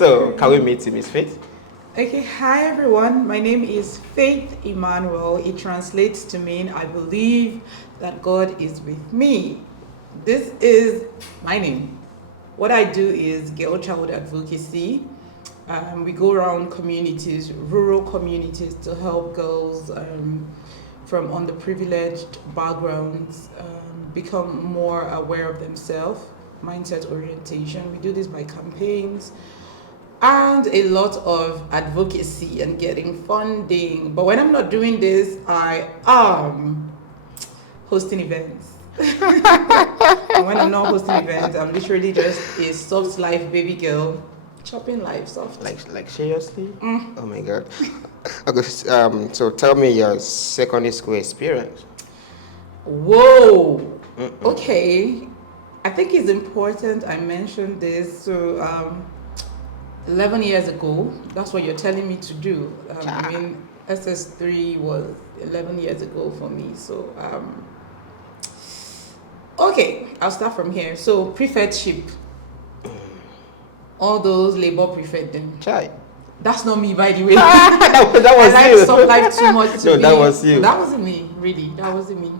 So, can we meet Miss Faith? Okay, hi everyone. My name is Faith Emmanuel. It translates to mean I believe that God is with me. This is my name. What I do is girl child advocacy. We go around communities, rural communities, to help girls from underprivileged backgrounds become more aware of themselves, mindset orientation. We do this by campaigns and a lot of advocacy and getting funding. But when I'm not doing this, I am hosting events. And when I'm not hosting events, I'm literally just a soft life baby girl, chopping life soft. Like seriously? Oh my God. Okay, so tell me your secondary school experience. Whoa. Okay. I think it's important I mentioned this. So 11 years ago, that's what you're telling me to do. SS3 was 11 years ago for me. So, okay, I'll start from here. So, prefectship, all those labor prefect them. Chai. That's not me, by the way. that was I like you. soft life too much to No, be. that was you. That wasn't me, really. That wasn't me.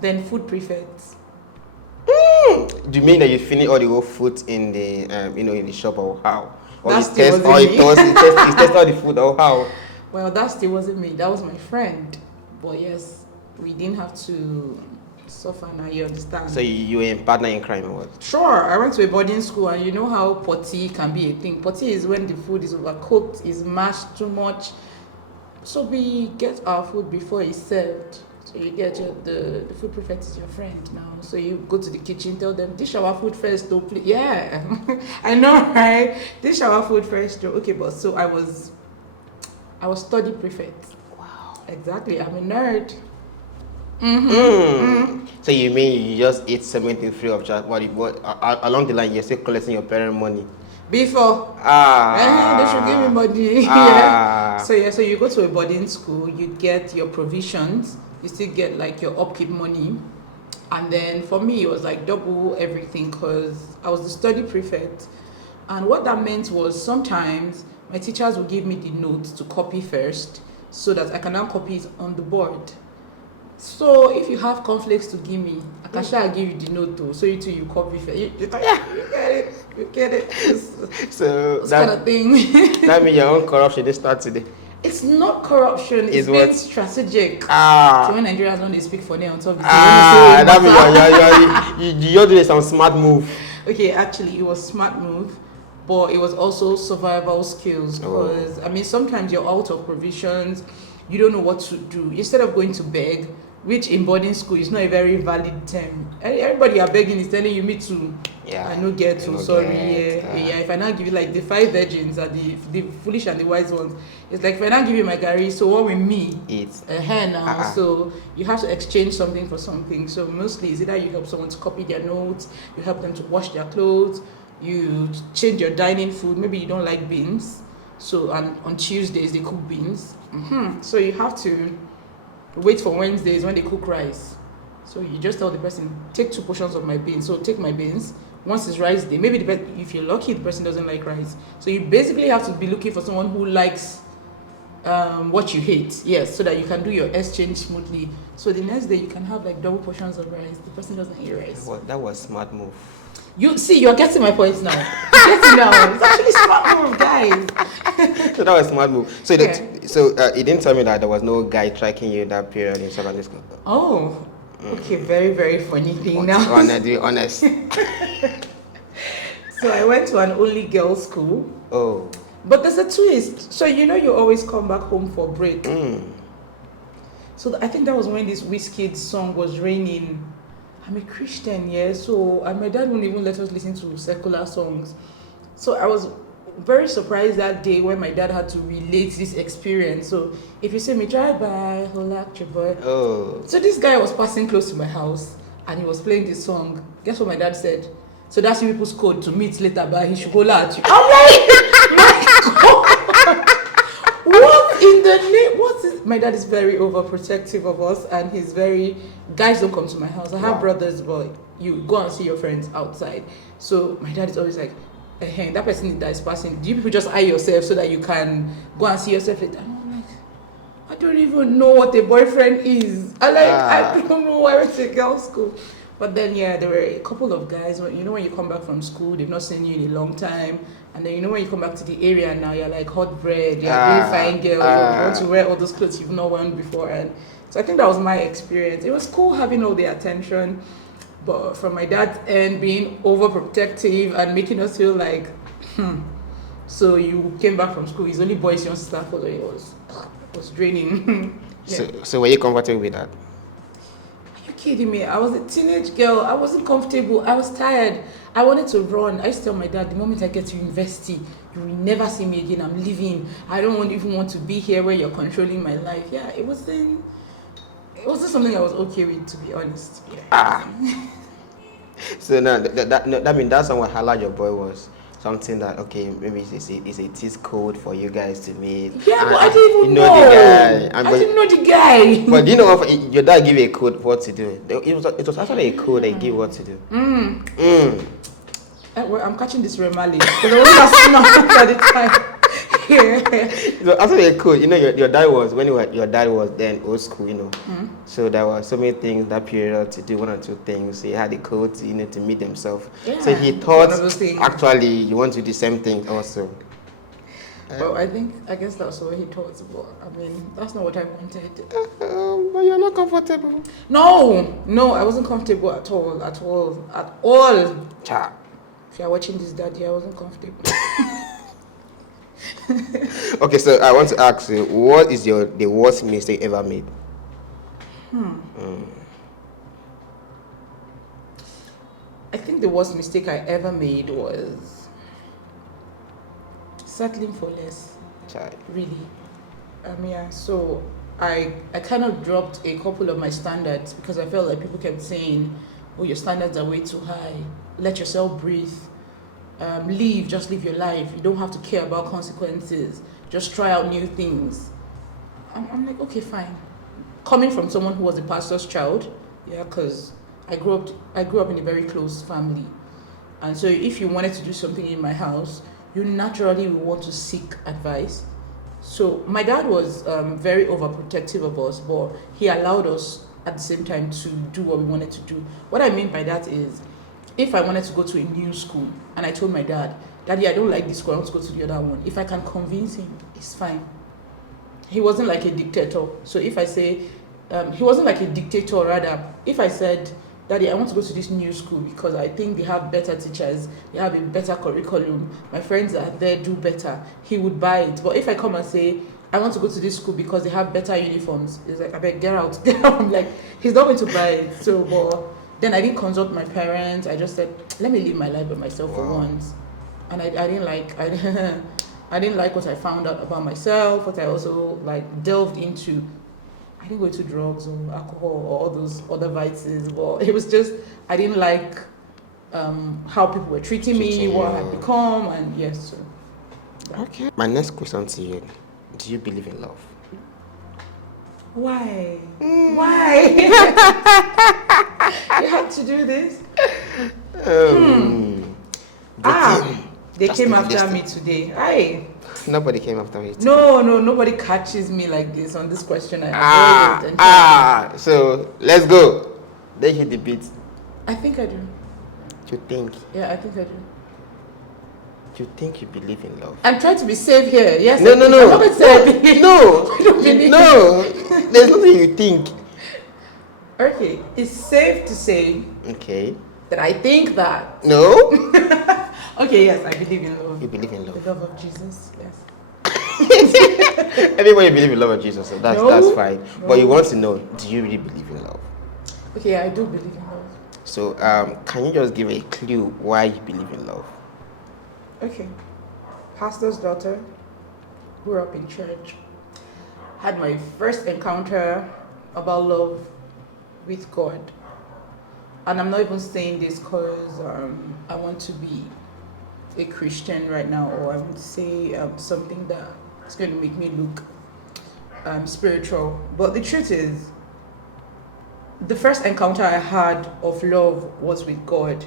Then food prefects. Do you mean that you finish all the whole food in the in the shop or how? Or That you still test wasn't or me. you test all the food or how? Well, that still wasn't me. That was my friend. But yes, we didn't have to suffer now, you understand? So you were in partner in crime or what? Sure, I went to a boarding school and you know how potty can be a thing. Potty is when the food is overcooked, is mashed too much. So we get our food before it's served. So you get the food prefect is your friend now. So you go to the kitchen, tell them, dish our food first, though, please. Yeah, I know, right? Dish our food first, though. Okay, but so I was study prefect. Wow. Exactly, I'm a nerd. So you mean you just eat something free of charge? What along the line you're still collecting your parent money? Before. They should give me money. Yeah. So you go to a boarding school, you get your provisions, you still get like your upkeep money. And then for me, it was like double everything because I was the study prefect. And what that meant was sometimes my teachers would give me the notes to copy first so that I can now copy it on the board. So if you have conflicts to give me, I can shall give you the note too. So you too, you copy first. You get it. So This kind of thing. that means your own corruption they start today. It's not corruption. It's what? being strategic. So when Nigerians don't they speak for them on top, that means you're doing some smart move. Okay, actually, it was smart move, but it was also survival skills. Because sometimes you're out of provisions, you don't know what to do. Instead of going to beg, which in boarding school is not a very valid term. Everybody are begging is telling you me too. Yeah. I no get to. Sorry. If I now give you like the 5 virgins are the foolish and the wise ones. It's like if I now give you my gari, so what with me? It's now. So you have to exchange something for something. So mostly it's either you help someone to copy their notes, you help them to wash their clothes, you change your dining food. Maybe you don't like beans. So and on Tuesdays they cook beans. So you have to wait for Wednesdays when they cook rice. So you just tell the person, take 2 portions of my beans. So take my beans. Once it's rice day, maybe if you're lucky, the person doesn't like rice. So you basically have to be looking for someone who likes what you hate. Yes, so that you can do your exchange smoothly. So the next day you can have like double portions of rice. The person doesn't eat rice. Well, that was smart move. You see, you're getting my points now. You're getting now. It's actually smart move, guys. So that was smart move. So he didn't tell me that there was no guy tracking you that period in secondary school. Oh, okay. Very, very funny thing now. Be honest. So I went to an only girls' school. Oh. But there's a twist. So you always come back home for break. So I think that was when this Wizkid song was raining. I'm a Christian, yeah. So my dad wouldn't even let us listen to secular songs. So I was very surprised that day when my dad had to relate this experience. So if you see me drive by, boy. Oh. So this guy was passing close to my house and he was playing this song. Guess what my dad said? So that's people's code to meet later, but he should holler at you. I'm like, my God. What in the name? What is? My dad is very overprotective of us, and he's very. Guys don't come to my house. I have brothers, but you go and see your friends outside. So my dad is always like, that person that is passing, do you people just eye yourself so that you can go and see yourself later? And I'm like, I don't even know what a boyfriend is. I don't know why I went to girls' school. But then, yeah, there were a couple of guys, when you come back from school, they've not seen you in a long time. And then, when you come back to the area now, you're like hot bread, you're a really fine girl, you want to wear all those clothes you've not worn before. And so I think that was my experience. It was cool having all the attention, but from my dad's end, being overprotective and making us feel like, so you came back from school, it's only boys you want to start following. It was draining. Yeah. So were you comfortable with that? Are you kidding me? I was a teenage girl. I wasn't comfortable. I was tired. I wanted to run. I used to tell my dad, the moment I get to university, you will never see me again. I'm leaving. I don't even want to be here where you're controlling my life. Yeah, it wasn't something I was okay with, to be honest. Yeah. So now that means that's what how large your boy was. Something that, okay, maybe it's a tease code for you guys to meet. Yeah, but I didn't even know. The guy. I didn't know the guy. But do you know what your dad gave you a code what to do? It was actually a code they gave what to do. Well, I'm catching this Remali because I wasn't asking at the time. So actually a code, your dad was your dad was then old school, So there were so many things that period to do one or two things. He had a code, to meet himself. Yeah, so he thought actually you want to do the same thing also. Well, I guess that's what he thought, but I mean that's not what I wanted. But you're not comfortable. No, I wasn't comfortable at all. Cha. If you're watching this, daddy, I wasn't comfortable. Okay, so I want to ask you, what is the worst mistake ever made? I think the worst mistake I ever made was settling for less. Child. Really. Yeah, so I kind of dropped a couple of my standards because I felt like people kept saying, oh, your standards are way too high. Let yourself breathe. Just live your life. You don't have to care about consequences. Just try out new things. I'm like, okay, fine. Coming from someone who was a pastor's child, yeah, because I grew up in a very close family. And so if you wanted to do something in my house, you naturally will want to seek advice. So my dad was very overprotective of us, but he allowed us at the same time to do what we wanted to do. What I mean by that is, if I wanted to go to a new school and I told my dad, Daddy, I don't like this school, I want to go to the other one. If I can convince him, it's fine. He wasn't like a dictator. So if I say, he wasn't like a dictator, rather. If I said, Daddy, I want to go to this new school because I think they have better teachers, they have a better curriculum, my friends are there, do better, he would buy it. But if I come and say, I want to go to this school because they have better uniforms, he's like, I beg, get out. I'm like, he's not going to buy it. So, but then I didn't consult my parents. I just said, let me live my life by myself for once. And I didn't like what I found out about myself, what I also delved into. I didn't go into drugs or alcohol or all those other vices, but it was just, I didn't like how people were treating me, what I had become, and yes. So. Okay. My next question to you, do you believe in love? Why? Why? You had to do this? They came after me today. Aye. Nobody came after me today. No, nobody catches me like this on this question. So let's go. Let's hit the beat. I think I do. You think? Yeah, I think I do. You think you believe in love? I'm trying to be safe here. Yes. No. I'm not going to say I believe. No. There's nothing you think. Okay, it's safe to say. Okay. That I think that. No. Okay, yes, I believe in love. You believe in love? The love of Jesus, yes. Everybody believe in love of Jesus, so that's fine. No. But you want to know, do you really believe in love? Okay, I do believe in love. So, can you just give a clue why you believe in love? Okay. Pastor's daughter, grew up in church, had my first encounter about love with God. And I'm not even saying this because I want to be a Christian right now, or I want to say something that's going to make me look spiritual. But the truth is, the first encounter I had of love was with God.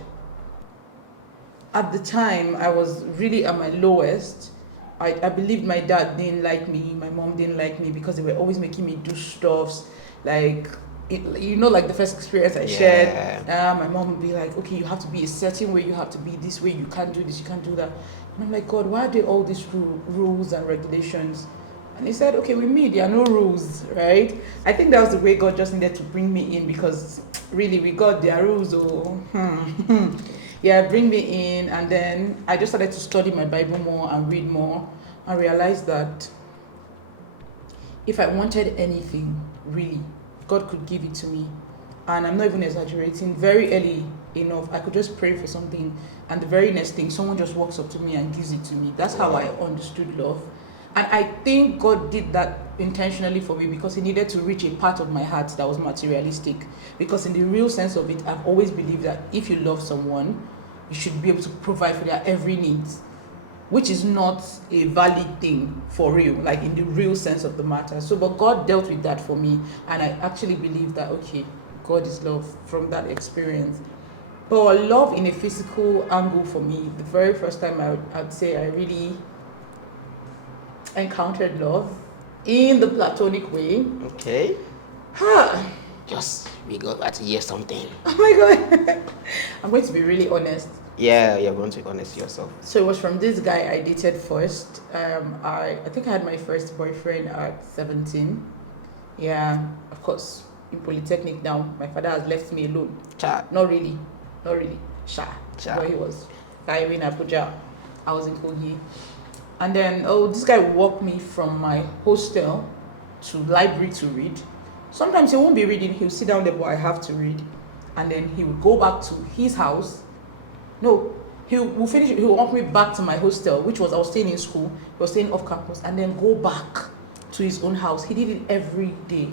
at the time, I was really at my lowest. I believed my dad didn't like me, my mom didn't like me because they were always making me do stuffs like like the first experience I shared. My mom would be like, okay, you have to be a certain way, you have to be this way, you can't do this, you can't do that. And I'm like, God, why are there all these rules and regulations? And he said, okay, with me, there are no rules, right? I think that was the way God just needed to bring me in because really, with God, there are rules. Yeah, bring me in. And then I just started to study my Bible more and read more and realized that if I wanted anything, really, God could give it to me. And I'm not even exaggerating. Very early enough, I could just pray for something, and the very next thing, someone just walks up to me and gives it to me. That's how I understood love. And I think God did that intentionally for me because he needed to reach a part of my heart that was materialistic. Because in the real sense of it, I've always believed that if you love someone, you should be able to provide for their every need, which is not a valid thing for real, like in the real sense of the matter. So, but God dealt with that for me, and I actually believe that, okay, God is love from that experience. But love in a physical angle for me, the very first time I'd say I really encountered love in the platonic way. Okay. Huh. We got to hear something. Oh my God. I'm going to be really honest. Yeah, you're going to be honest yourself. So it was from this guy I dated first. I think I had my first boyfriend at 17. Yeah, of course, in Polytechnic now. My father has left me alone. Cha. Not really. Cha. Where he was. I in Abuja. I was in Kogi. And then, this guy would walk me from my hostel to library to read. Sometimes he won't be reading. He'll sit down there, but I have to read. And then he would go back to his house. No, he will finish. He will walk me back to my hostel, which was I was staying in school. He was staying off campus, and then go back to his own house. He did it every day,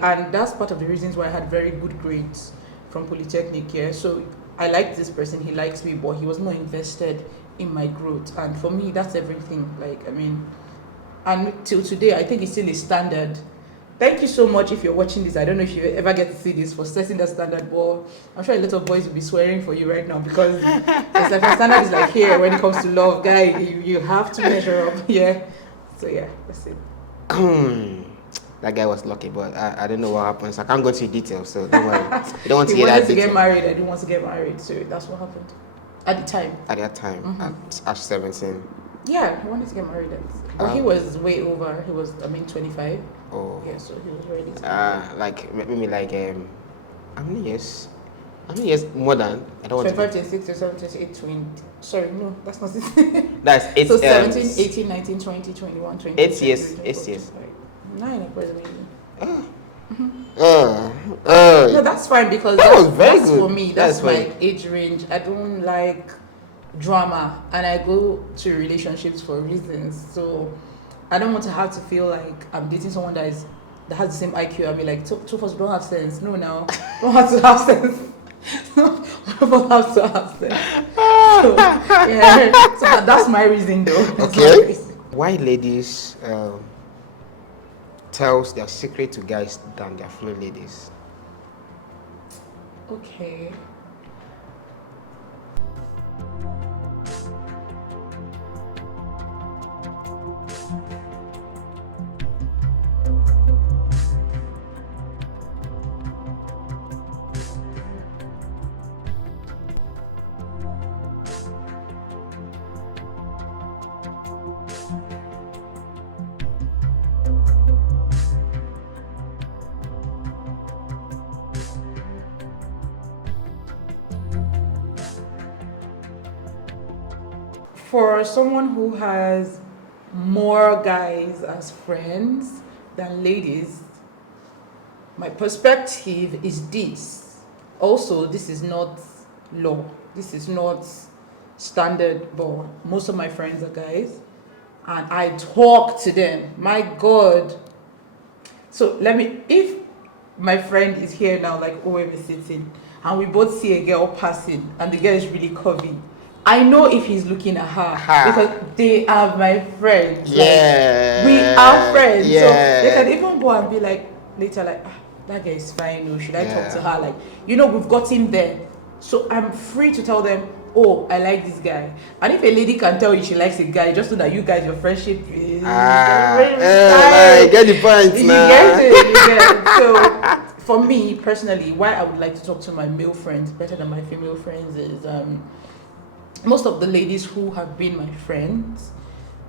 and that's part of the reasons why I had very good grades from Polytechnic. Yeah, so I liked this person. He likes me, but he was not invested in my growth, and for me, that's everything. And till today, I think it's still a standard. Thank you so much if you're watching this. I don't know if you ever get to see this for setting that standard, but I'm sure a lot of boys will be swearing for you right now because it's like a standard is like here when it comes to love, guy, you have to measure up. Yeah. So yeah, that's it. That guy was lucky, but I don't know what happened. So I can't go into details, so don't worry. You don't want to He hear wanted that to detail. get married. I didn't want to get married, so that's what happened. At the time. At that time, at 17. Yeah, I wanted to get married, but he was way over. He was, 25. Oh. Yeah, so he was ready to. How many years? How many years more than? I don't want 25, 26, 27, 28, 20. Sorry, no, that's not it. That's 8. So 17, 18, 19, 20, 21, 22. 8 years. 8 years. 9 approximately. No, that's fine because that was very that's good. for me. That's my age range. I don't like drama, and I go to relationships for reasons. So I don't want to have to feel like I'm dating someone that has the same IQ. I mean, like two of us don't have sense. No, now don't have to have sense. One of us have to have sense. So, yeah, so that's my reason, though. Okay. Why ladies tells their secret to guys than their fellow ladies? Okay. For someone who has more guys as friends than ladies, my perspective is this. Also, this is not law. This is not standard, but most of my friends are guys. And I talk to them. My God. So if my friend is here now, like where we're sitting, and we both see a girl passing, and the girl is really curvy, I know if he's looking at her because they are my friends. Yeah. Like, we are friends. Yeah. So they can even go and be like, later, like, that girl is fine. Or should I talk to her? Like, we've gotten there. So I'm free to tell them, oh, I like this guy. And if a lady can tell you she likes a guy, just so that you guys, your friendship is like, get the point you now. get it, you get it. So for me personally, why I would like to talk to my male friends better than my female friends is most of the ladies who have been my friends,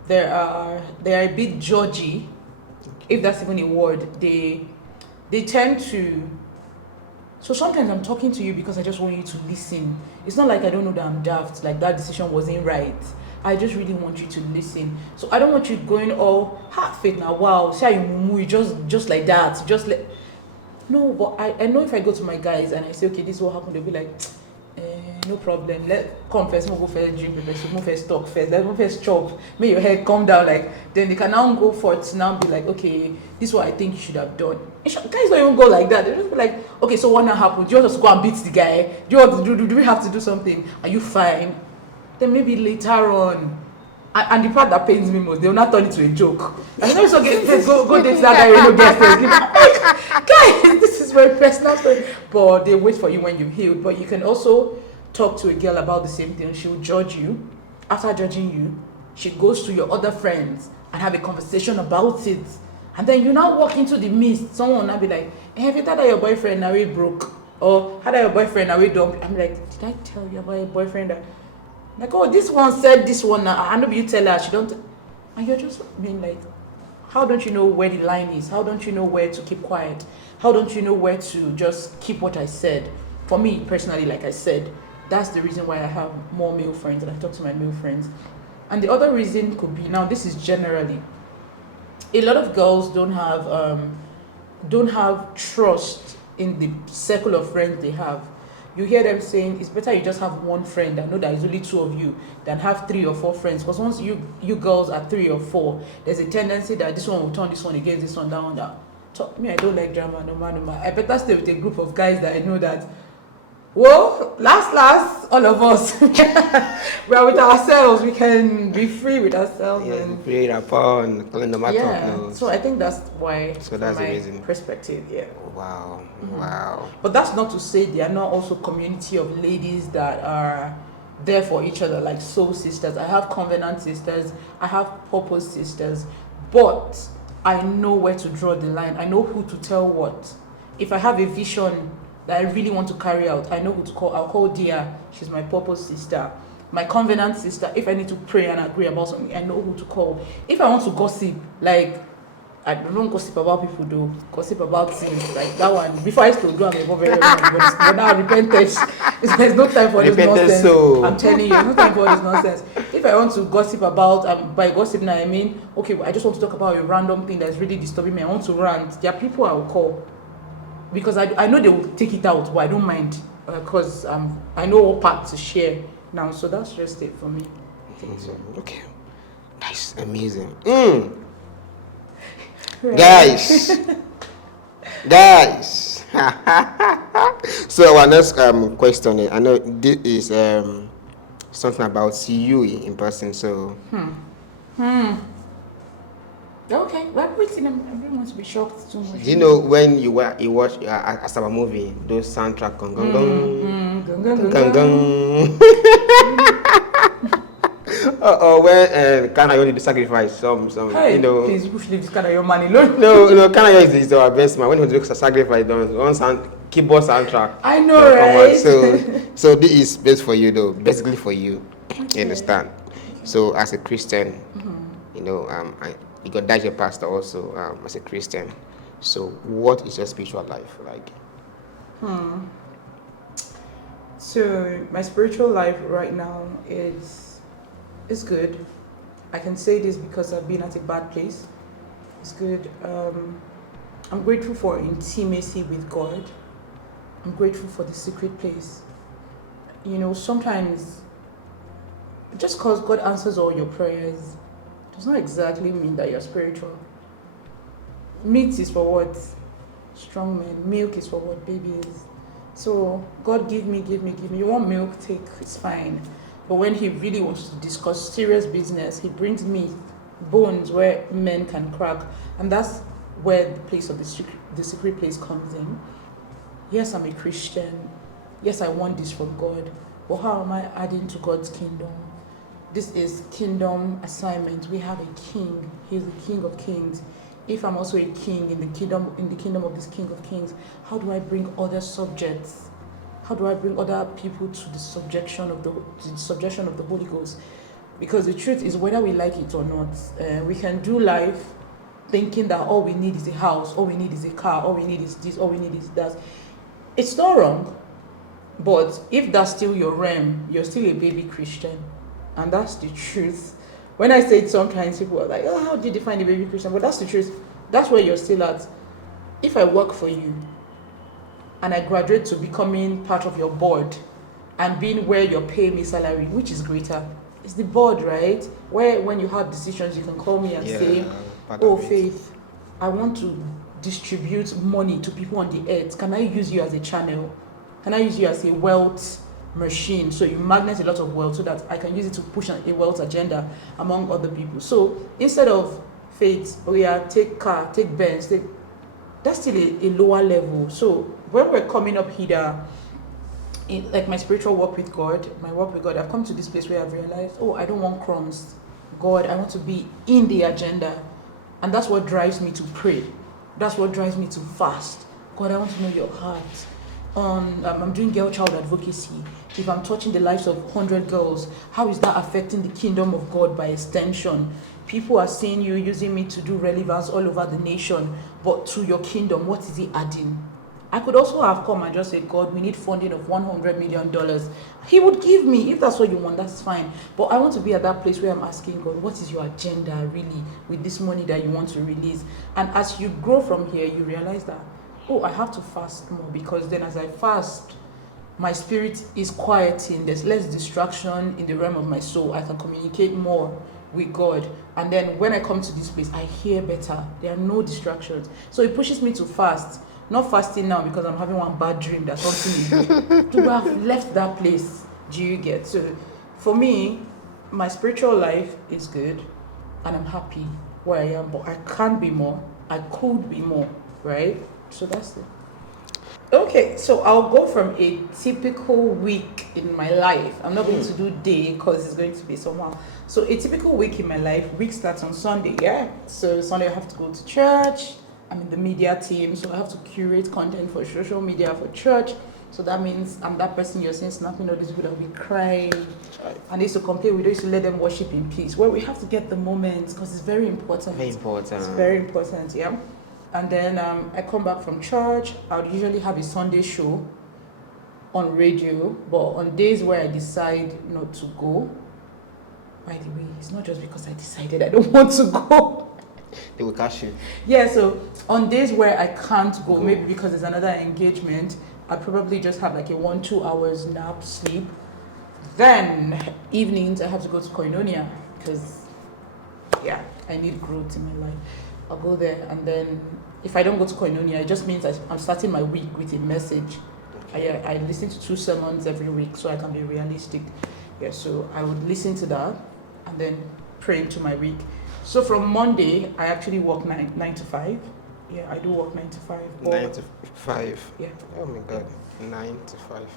they are a bit judgy, if that's even a word. They tend to. So sometimes I'm talking to you because I just want you to listen. It's not like I don't know that I'm daft, like that decision wasn't right. I just really want you to listen. So I don't want you going all half it now. Wow, see how you move just like that. Just like no, but I know if I go to my guys and I say, okay, this is what happened, they'll be like, no problem. Come first, we'll go first drink, we'll first talk first, let's go first chop, make your head calm down, like then they can now go for it now be like, okay, this is what I think you should have done. Guys don't even go like that. They just be like, okay, so what now happened? Do you want us to go and beat the guy? Do you want to do we have to do something? Are you fine? Then maybe later on. And the part that pains me most, they will not turn it to a joke. And then it's okay, go date that guy, you know, get like, guys, this is very personal story. But they wait for you when you've healed. But you can also talk to a girl about the same thing. She will judge you. After judging you, she goes to your other friends and have a conversation about it. And then you now walk into the midst. Someone will now be like, hey, have you thought that your boyfriend now he broke? Or how that your boyfriend now he dumb? I'm like, did I tell you about your boyfriend that? Like, oh, this one said this one now. I know you tell her she don't. And you're just being like, how don't you know where the line is? How don't you know where to keep quiet? How don't you know where to just keep what I said? For me personally, like I said, that's the reason why I have more male friends and I talk to my male friends. And the other reason could be, now this is generally, a lot of girls don't have trust in the circle of friends they have. You hear them saying it's better you just have one friend and know that it's only two of you than have 3 or 4 friends. Because once you girls are 3 or 4, there's a tendency that this one will turn this one against this one, down, that. So, me, I don't like drama, no man. I better stay with a group of guys that I know that, well, last, all of us, we are with ourselves. We can be free with ourselves. Yeah, and create a no matter. yeah. No. So I think that's why. So that's my amazing. Perspective. Yeah. Wow. Mm-hmm. Wow. But that's not to say there are not also community of ladies that are there for each other, like soul sisters. I have covenant sisters. I have purpose sisters. But I know where to draw the line. I know who to tell what. If I have a vision that I really want to carry out, I know who to call. I'll call Dia. She's my purpose sister. My covenant sister. If I need to pray and agree about something, I know who to call. If I want to gossip, like, I don't gossip about people though, gossip about things like that one. Before I used to do, I'm involved very much, but now I repented. There's no time for this nonsense. So. I'm telling you, there's no time for this nonsense. If I want to gossip about, by gossip now I mean, okay, I just want to talk about a random thing that's really disturbing me. I want to rant. There are people I will call because I know they will take it out, but I don't mind because I know what part to share now. So that's just it for me. I think so. Okay, nice, amazing. Right. Guys. So our next question, I know this is something about you in person. So. Okay, well, waiting. I don't want to be shocked too much. Do you know when you watch as a movie, those soundtrack gong gong gong gong. When Kanayo did the sacrifice, some hey, you know. Please, you should leave this Kanayo man alone. No, Kanayo is our best man. When he was doing sacrifice, one sound keyboard soundtrack. I know, right? So this is best for you though, basically for you. Okay. You understand? So as a Christian, you know, you got that your pastor also as a Christian. So what is your spiritual life like? So my spiritual life right now is good. I can say this because I've been at a bad place. It's good. I'm grateful for intimacy with God. I'm grateful for the secret place. You know, sometimes just because God answers all your prayers does not exactly mean that you're spiritual. Meat is for what? Strong men. Milk is for what? Babies. So God, give me. You want milk? Take. It's fine. But when He really wants to discuss serious business, He brings meat, bones where men can crack, and that's where the place of the secret place comes in. Yes, I'm a Christian. Yes, I want this from God. But how am I adding to God's kingdom? This is kingdom assignment. We have a king. He's the King of Kings. If I'm also a king in the kingdom of this King of Kings, how do I bring other subjects? How do I bring other people to the subjection of the Holy Ghost? Because the truth is, whether we like it or not, we can do life thinking that all we need is a house, all we need is a car, all we need is this, all we need is that. It's not wrong, but if that's still your realm, you're still a baby Christian. And that's the truth. When I say it sometimes, people are like, oh, how do you define a baby Christian? But that's the truth. That's where you're still at. If I work for you and I graduate to becoming part of your board and being where you're paying me salary, which is greater? It's the board, right? Where when you have decisions, you can call me and say, oh, Faith, I want to distribute money to people on the earth. Can I use you as a channel? Can I use you as a wealth machine? So you magnet a lot of wealth so that I can use it to push a wealth agenda among other people. So instead of Faith, oh yeah, take car, take Benz, that's still a lower level. So when we're coming up here, like my spiritual walk with God, I've come to this place where I've realized, oh, I don't want crumbs. God, I want to be in the agenda. And that's what drives me to pray. That's what drives me to fast. God, I want to know your heart. I'm doing girl child advocacy. If I'm touching the lives of 100 girls, how is that affecting the kingdom of God by extension? People are seeing you, using me to do relevance all over the nation, but to your kingdom, what is he adding? I could also have come and just said, God, we need funding of $100 million. He would give me. If that's what you want, that's fine. But I want to be at that place where I'm asking God, what is your agenda really with this money that you want to release? And as you grow from here, you realize that, oh, I have to fast more, because then as I fast, my spirit is quieting. There's less distraction in the realm of my soul. I can communicate more with God. And then when I come to this place, I hear better. There are no distractions. So it pushes me to fast. Not fasting now because I'm having one bad dream that something is to have left that place. Do you get? So for me, my spiritual life is good and I'm happy where I am, but I can't be more. I could be more, right? So that's it. Okay, so I'll go from a typical week in my life. I'm not going to do day because it's going to be somehow. So a typical week in my life, week starts on Sunday, yeah? So Sunday I have to go to church. I'm in the media team, so I have to curate content for social media for church. So that means I'm that person you're saying snapping all these people that will be crying. And they used to complain, we don't used to let them worship in peace. Well, we have to get the moments because it's very important. Very important. It's very important, yeah. And then I come back from church. I would usually have a Sunday show on radio, but on days where I decide not to go, by the way, it's not just because I decided I don't want to go. They will catch you. Yeah, so on days where I can't go, maybe because there's another engagement, I probably just have like a 1-2 hours nap, sleep. Then evenings I have to go to Koinonia because, yeah, I need growth in my life. I'll go there, and then if I don't go to Koinonia, it just means I'm starting my week with a message. I listen to 2 sermons every week so I can be realistic. Yeah, so I would listen to that and then pray into my week. So from Monday, I actually work 9 to 5. Yeah, I do work 9 to 5. 9 to 5. Yeah. Oh my God, 9 to 5.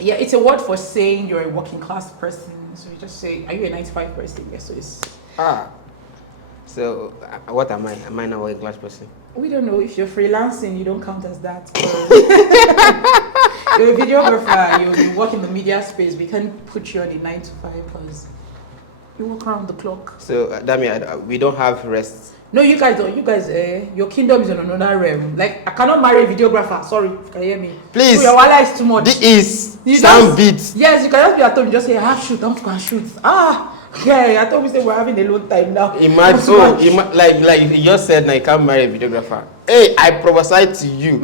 Yeah, it's a word for saying you're a working class person. So you just say, are you a 9 to 5 person? Yes, so it's... So what am I? Am I not a working class person? We don't know. If you're freelancing, you don't count as that. You're a videographer, you work in the media space. We can't put you on a 9 to 5 because you work around the clock. So that means we don't have rest. No, you guys don't. You guys, your kingdom is on another realm. Like, I cannot marry a videographer. Sorry, if you can hear me. Please. So your wala is too much. This is sound beats. Yes, you can just be at home. You just say, I have shoot. I want to go and shoot. Yeah, I thought we said we're having a long time now. Imagine, like you just said, now you can't marry a videographer. Hey, I prophesied to you.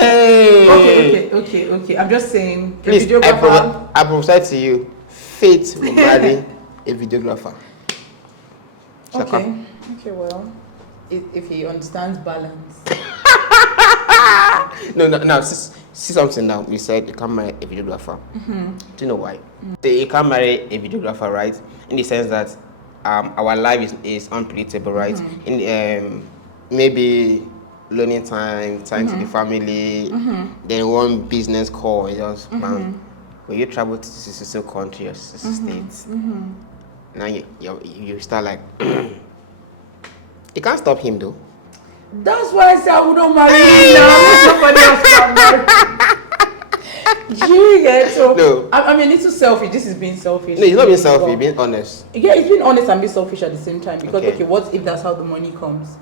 Hey. Okay. I'm just saying, please, a videographer. I prophesied to you. Faith will marry a videographer. Okay, well, if he understands balance. No, see something now. We said you can't marry a videographer. Do you know why? You can't marry a videographer, right? In the sense that our life is unpredictable, right? In maybe learning time to the family, then one business call, just when you travel to some country or states, now you start like, you can't stop him though. That's why I say I wouldn't marry him now. Let somebody else come marry. Yeah, so No. I mean, it's too selfish. This is being selfish. No, it's not being selfish, it's being honest. Yeah, it's being honest and being selfish at the same time. Because Okay. what if that's how the money comes?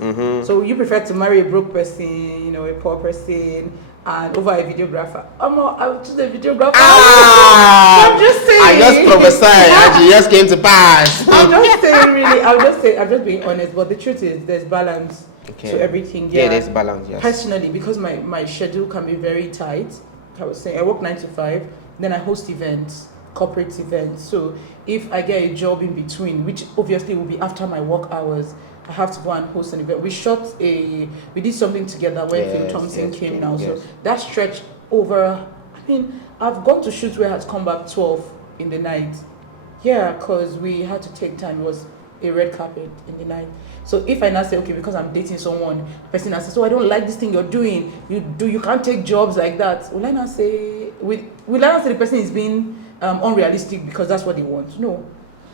So you prefer to marry a broke person, a poor person, and over a videographer? I'll choose a videographer. I'm just saying. I just prophesied and she just came to pass. I'm just saying, really. I'm just being honest. But the truth is, there's balance to everything. Yeah, there's balance. Yes. Personally, because my schedule can be very tight. I was saying I work 9 to 5, then I host events, corporate events. So if I get a job in between, which obviously will be after my work hours, I have to go and host an event. We did something together when Phil Thompson came now. Yes. So that stretched over. I mean, I've gone to shoots where I had to come back 12 in the night. Yeah, because we had to take time. It was a red carpet in the night. So if I now say, okay, because I'm dating someone, the person now says, so I don't like this thing you're doing. You can't take jobs like that. Will I not say the person is being unrealistic because that's what they want? No.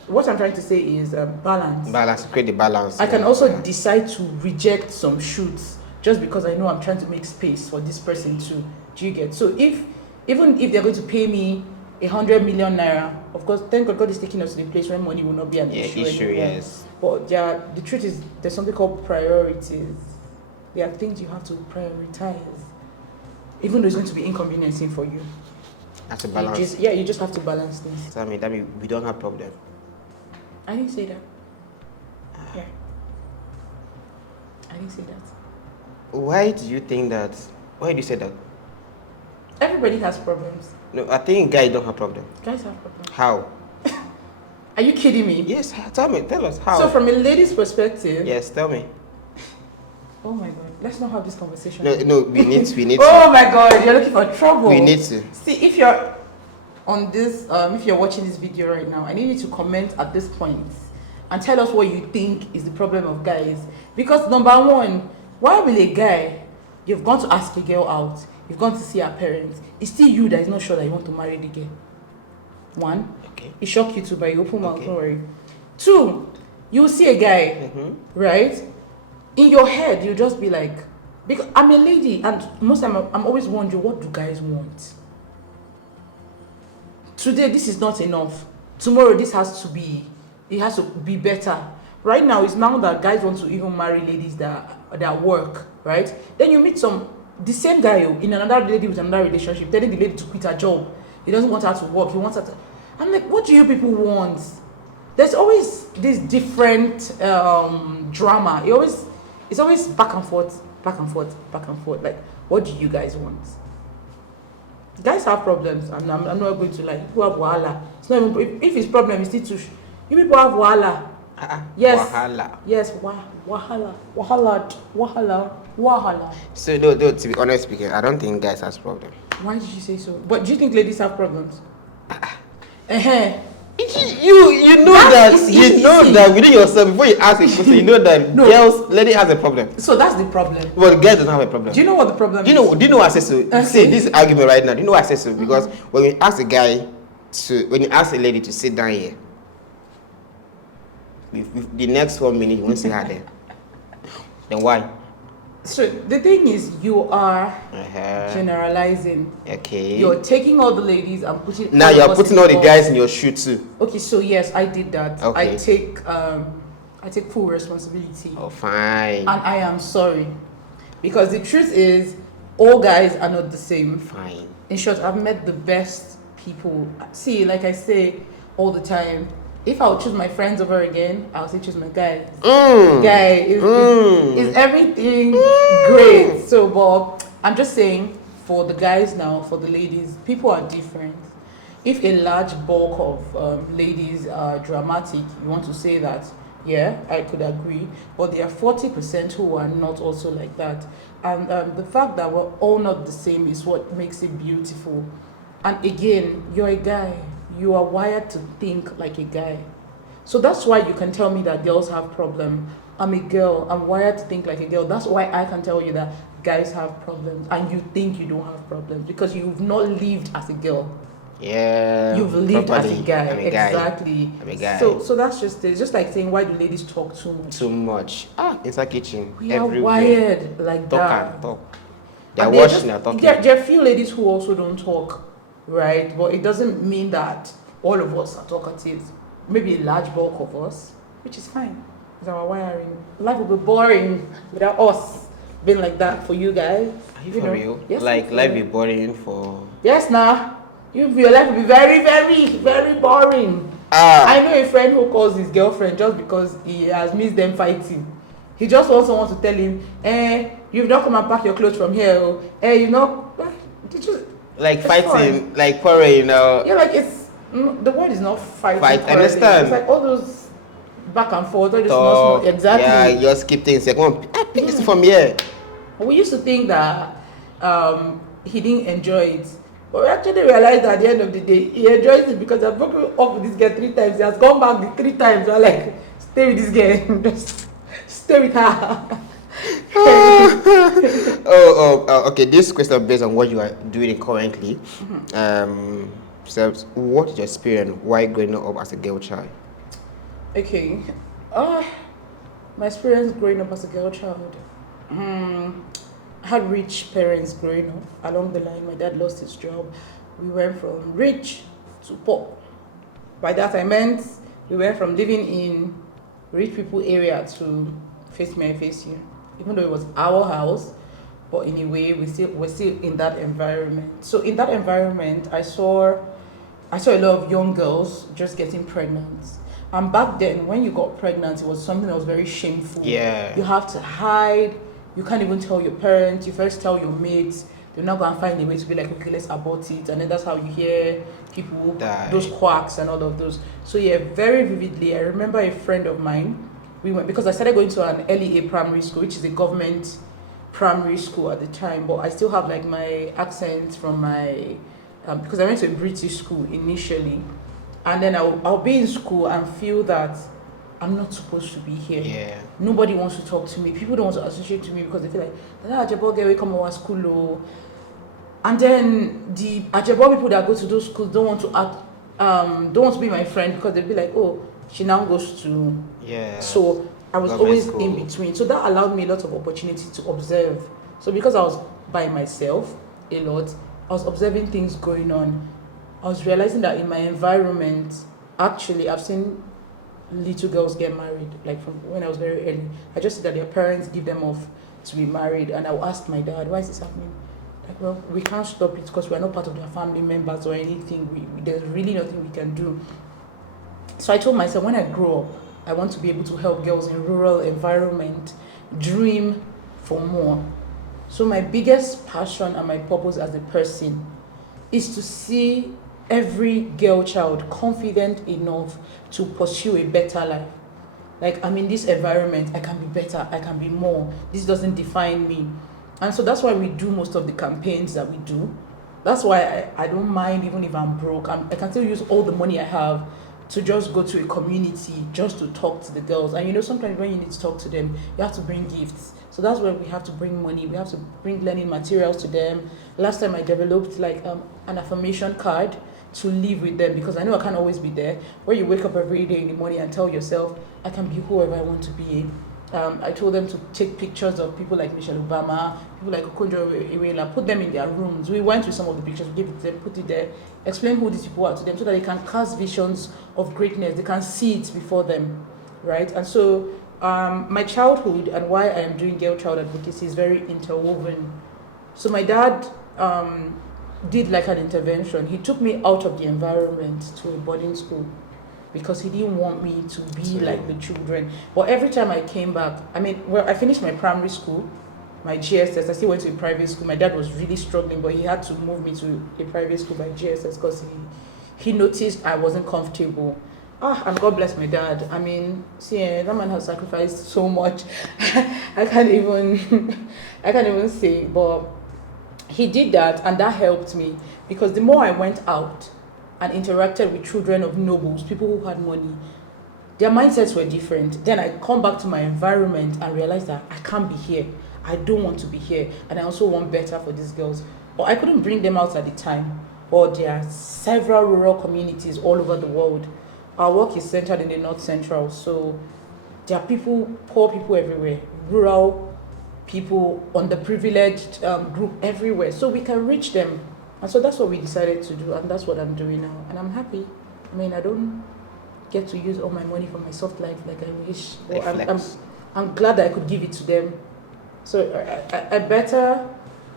What I'm trying to say is balance. Balance, create the balance. I can also decide to reject some shoots just because I know I'm trying to make space for this person too. Do you get? So even if they're going to pay me 100 million naira, of course, thank God is taking us to the place where money will not be an issue anymore. Yes. But the truth is, there's something called priorities. There are things you have to prioritize, even though it's going to be inconveniencing for you. That's a balance. You just have to balance things. So that means we don't have problem. I didn't say that. Yeah. I didn't say that. Why do you think that? Why do you say that? Everybody has problems. No, I think guys don't have problem. Guys have problems. How? Are you kidding me? Yes, tell us how. So from a lady's perspective. Yes, tell me. Oh my God, let's not have this conversation. No, we need Oh my God, you're looking for trouble. We need to. See, if you're on this, if you're watching this video right now, I need you to comment at this point and tell us what you think is the problem of guys. Because number one, why will a guy, you've gone to ask a girl out, you've gone to see her parents, it's still you that is not sure that you want to marry the girl. One, okay. It shocked you too, but you open mouth, don't worry. Two, you will see a guy, right? In your head, you'll just be like, because I'm a lady, and most of the time I'm always wondering, what do guys want? Today, this is not enough. Tomorrow, this has to be better. Right now, it's now that guys want to even marry ladies that work, right? Then you meet the same guy in another lady with another relationship, telling the lady to quit her job. He doesn't want her to work. He wants her to. I'm like, what do you people want? There's always this different drama. It's always back and forth, back and forth, back and forth. Like, what do you guys want? Guys have problems. I'm not going to like people have wahala. It's not even if it's problem, it's still too. You people have wahala. Yes. Wahala. Yes. Wahala. So no, to be honest speaking, I don't think guys has problem. Why did you say so? But do you think ladies have problems? You know that within yourself before you ask a question, you know that lady has a problem. So that's the problem. Well, girl doesn't have a problem. Do you know what the problem is? Do you know what I say so? See this argument right now. Do you know what I say so? Because when you ask a lady to sit down here, with the next 1 minute you won't see her there. Then why? So the thing is, you are generalizing. Okay. You're taking all the ladies and putting. Now you're putting all the guys in your shoe too. Okay, so yes, I did that. Okay. I take full responsibility. Oh, fine. And I am sorry, because the truth is, all guys are not the same. Fine. In short, I've met the best people. See, like I say all the time, if I would choose my friends over again, I would say choose my guys. Guy is everything great. So, but I'm just saying, for the guys now, for the ladies, people are different. If a large bulk of ladies are dramatic, you want to say that, yeah, I could agree. But there are 40% who are not also like that. And the fact that we're all not the same is what makes it beautiful. And again, you're a guy. You are wired to think like a guy. So that's why you can tell me that girls have problems. I'm a girl. I'm wired to think like a girl. That's why I can tell you that guys have problems. And you think you don't have problems because you've not lived as a girl. Yeah, You've lived as a properly. guy, I'm a guy. exactly. I'm a guy. So that's just it. It's just like saying, why do ladies talk too much? Too much. Inside kitchen. We are Everywhere. wired like Talk that. and talk. They're And watching and talking. there are few ladies who also don't talk, right? But it doesn't mean that all of us are talkative. Maybe a large bulk of us, which is fine. It's our wiring. Life will be boring without us being like that for you guys. Are you for real? Yes, Like life be boring for. Yes, nah. Your life will be very, very, very boring. I know a friend who calls his girlfriend just because he has missed them fighting. He just wants someone to tell him, you've not come and pack your clothes from here. You know, like fighting, fun. like quarrel, you know. Yeah, like it's the word is not fighting. Fight, quarreling. understand? It's like all those back and forth, all this Talk, exactly. Yeah, you just keep things like, come on, pick this from here. We used to think that he didn't enjoy it. But we actually realized that at the end of the day, he enjoys it because I've broken up with this girl 3 times. He has gone back the 3 times. We're like, stay with this girl. Just stay with her. Okay. This question based on what you are doing currently. So what is your experience while growing up as a girl child? Okay. My experience growing up as a girl child. I had rich parents growing up. Along the line, my dad lost his job. We went from rich to poor. By that I meant we went from living in rich people area to face me, I face you. Even though it was our house, but in a way we're still in that environment. So in that environment, I saw a lot of young girls just getting pregnant. And back then, when you got pregnant, it was something that was very shameful. Yeah. You have to hide. You can't even tell your parents. You first tell your mates. They're not going to find a way to be like, okay, let's abort it. And then that's how you hear people, those quacks and all of those. So yeah, very vividly, I remember a friend of mine. We went, because I started going to an LEA primary school, which is a government primary school at the time. But I still have like my accent from my, because I went to a British school initially. And then I'll be in school and feel that I'm not supposed to be here. Yeah. Nobody wants to talk to me. People don't want to associate with me because they feel like, Ajabo girl will come to our school. Oh. And then the Ajabo people that go to those schools don't want to be my friend because they'll be like, oh, she now goes to. Yeah. So I was always in between. So that allowed me a lot of opportunity to observe. So because I was by myself a lot, I was observing things going on. I was realizing that in my environment, actually, I've seen little girls get married, like from when I was very early. I just see that their parents give them off to be married, and I'll ask my dad, why is this happening? Like, well, we can't stop it because we're not part of their family members or anything. There's really nothing we can do. So I told myself, when I grow up, I want to be able to help girls in rural environment dream for more. So my biggest passion and my purpose as a person is to see every girl child confident enough to pursue a better life. Like, I'm in this environment, I can be better, I can be more. This doesn't define me. And so that's why we do most of the campaigns that we do. That's why I don't mind even if I'm broke. I can still use all the money I have to just go to a community just to talk to the girls. And you know, sometimes when you need to talk to them, you have to bring gifts. So that's where we have to bring money. We have to bring learning materials to them. Last time I developed like an affirmation card to live with them because I know I can't always be there. Where you wake up every day in the morning and tell yourself, I can be whoever I want to be. I told them to take pictures of people like Michelle Obama, people like Okonjo Iweala, put them in their rooms. We went through some of the pictures, we gave it to them, put it there, explain who these people are to them so that they can cast visions of greatness. They can see it before them, right? And so my childhood and why I am doing girl child advocacy is very interwoven. So my dad did like an intervention. He took me out of the environment to a boarding school because he didn't want me to be like the children. But every time I came back, I finished my primary school, my GSS. I still went to a private school. My dad was really struggling, but he had to move me to a private school by GSS because he noticed I wasn't comfortable. And God bless my dad. That man has sacrificed so much. I can't even say, but he did that, and that helped me because the more I went out and interacted with children of nobles, people who had money, their mindsets were different. Then I come back to my environment and realize that I can't be here. I don't want to be here, and I also want better for these girls. But I couldn't bring them out at the time. but there are several rural communities all over the world. Our work is centered in the North Central, so there are people, poor people everywhere, rural people, underprivileged group everywhere, so we can reach them. And so that's what we decided to do, and that's what I'm doing now, and I'm happy. I mean, I don't get to use all my money for my soft life like I wish. Well, I'm glad that I could give it to them. So I better.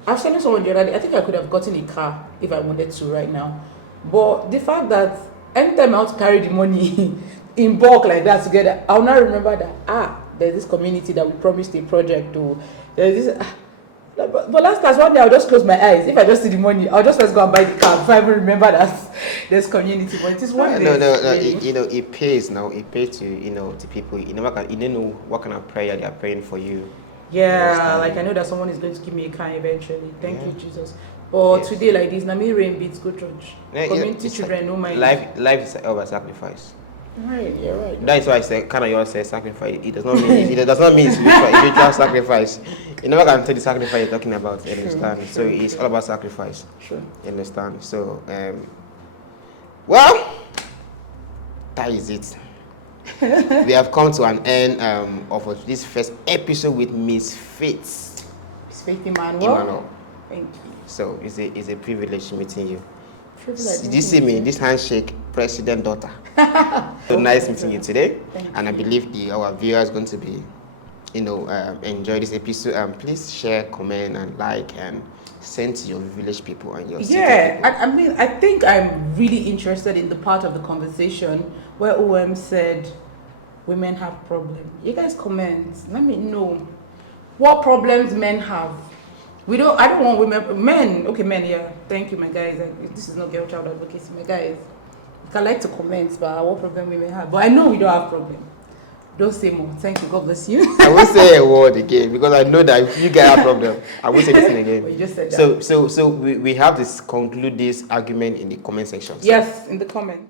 I was telling someone the other day, I think I could have gotten a car if I wanted to right now. But the fact that anytime I want to carry the money in bulk like that together, I'll now remember that, there's this community that we promised a project to. There's this. But last class, one day I'll just close my eyes. If I just see the money, I'll just go and buy the car before I even remember that there's community. But it is one day. No. It pays now. It pays to people. You don't know what kind of prayer they are praying for you. Yeah, like I know that someone is going to give me a car eventually. Thank you, Jesus. But today, like this, Nami rain beats good church. Community children, no mind. Life is over sacrifice. Right, you're right. That is why I say, kind of yours says sacrifice. It does not mean spiritual sacrifice. You never can tell the sacrifice you're talking about. You understand? So it's all about sacrifice. Sure. You understand? So, well, that is it. We have come to an end of this first episode with Miss Faith. Miss Faith Emmanuel. Thank you. So it's a privilege meeting you. Did you see me? This handshake, president daughter. So nice meeting you today. And I believe our viewers are going to be, enjoy this episode. Please share, comment, and like, and send to your village people and your city people. I mean, I think I'm really interested in the part of the conversation where OM said women have problems. You guys comment. Let me know what problems men have. I don't want men, yeah. Thank you, my guys. This is not girl child advocacy, my guys. You can like to comment, but what problem women have. But I know we don't have problem. Don't say more. Thank you. God bless you. I won't say a word again because I know that if you guys have problem, I won't say anything again. Well, you just said that. So we have to conclude this argument in the comment section. Yes, in the comments.